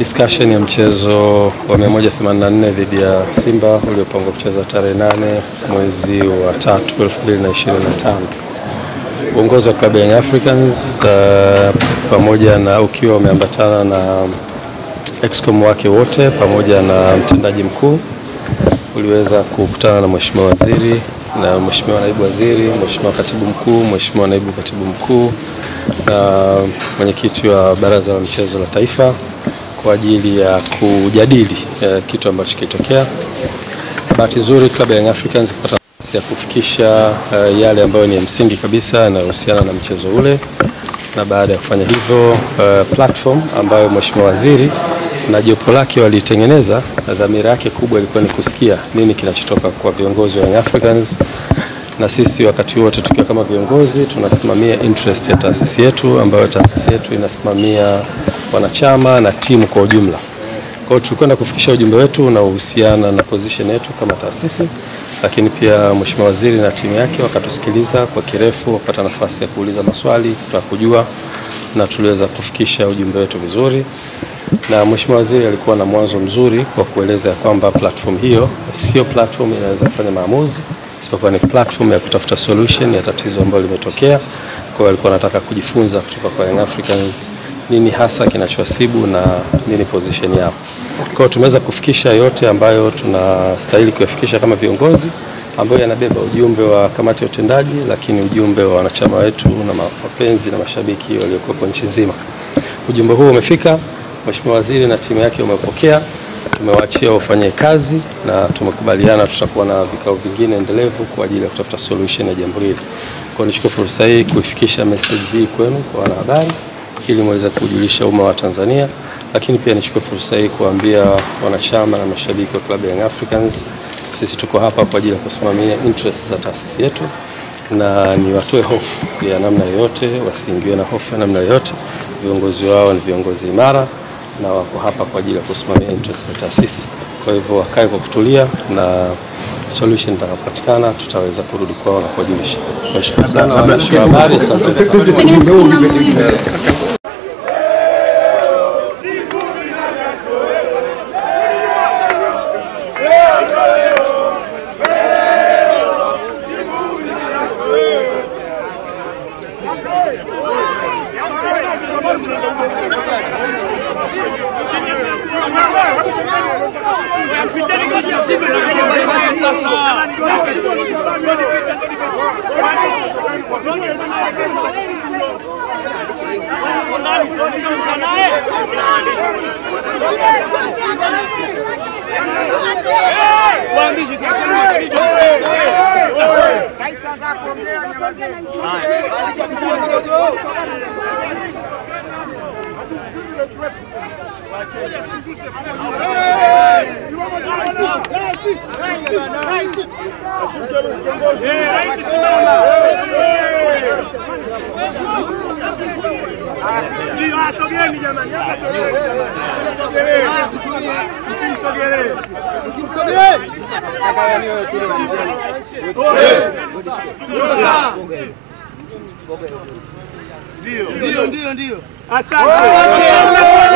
discussion ya mchezo wa 184 dhidi ya Simba uliopangwa kucheza tarehe 8 mwezi wa 3 2025. Uongozi wa klabu ya Young Africans pamoja na ukiwa umeambatana na excom wake wote pamoja na mtendaji mkuu uliweza kukutana na Mheshimiwa Waziri na Mheshimiwa Naibu Waziri, Mheshimiwa Katibu Mkuu, Mheshimiwa Naibu Katibu Mkuu na mwenyekiti wa Baraza la Michezo la Taifa kwa ajili ya kujadili kitu ambacho kilitokea. Bahati nzuri klabu ya Young Africans ikapata nafasi ya kufikisha yale ambayo ni msingi kabisa yanayohusiana na mchezo ule, na baada ya kufanya hivyo platform ambayo Mheshimiwa Waziri na jopo lake walitengeneza, dhamira yake kubwa ilikuwa ni kusikia nini kinachotoka kwa viongozi wa Young Africans, na sisi wakati wote tukiwa kama viongozi tunasimamia interest ya taasisi yetu, ambayo taasisi yetu inasimamia wanachama na timu kwa ujumla. Kwa hiyo tulikwenda kufikisha ujumbe wetu unaohusiana na position yetu kama taasisi, lakini pia Mheshimiwa Waziri na timu yake wakatusikiliza kwa kirefu, wakapata nafasi ya kuuliza maswali, kutaka kujua, na tuliweza kufikisha ujumbe wetu vizuri. Na Mheshimiwa Waziri alikuwa na mwanzo mzuri kwa kueleza kwamba platform hiyo sio platform inaweza kufanya maamuzi, isipokuwa ni platform ya kutafuta solution ya tatizo ambalo limetokea. Kwa hiyo alikuwa anataka kujifunza kutoka kwa Young Africans nini hasa kinachowasibu na nini position yao. Kwa hiyo tumeweza kufikisha yote ambayo tunastahili kuyafikisha kama viongozi, ambayo yanabeba ujumbe wa kamati ya utendaji, lakini ujumbe wa wanachama wetu na wapenzi na mashabiki waliokuwa nchi nzima. Ujumbe huu umefika, Mheshimiwa Waziri na timu yake umepokea, tumewaachia wafanye kazi na tumekubaliana tutakuwa na vikao vingine endelevu kwa ajili ya kutafuta solution ya jambo hili. Kwa nichukue fursa hii kuifikisha message hii kwenu kwa wanahabari ili muweze kujulisha umma wa Tanzania, lakini pia nichukue fursa hii kuambia wanachama na mashabiki wa klabu ya Young Africans sisi tuko hapa kwa ajili ya kusimamia interest za taasisi yetu, na ni watoe hofu ya namna yoyote, wasiingiwe na hofu ya namna yoyote. Viongozi wao ni viongozi imara na wako hapa kwa ajili ya kusimamia interest za taasisi. Kwa hivyo wakae kwa kutulia, na solution itakapopatikana tutaweza kurudi kwao na kuwajulisha. Nashukuru sana waandishi wa habari, asante sana. Ndio. Hatuchezi.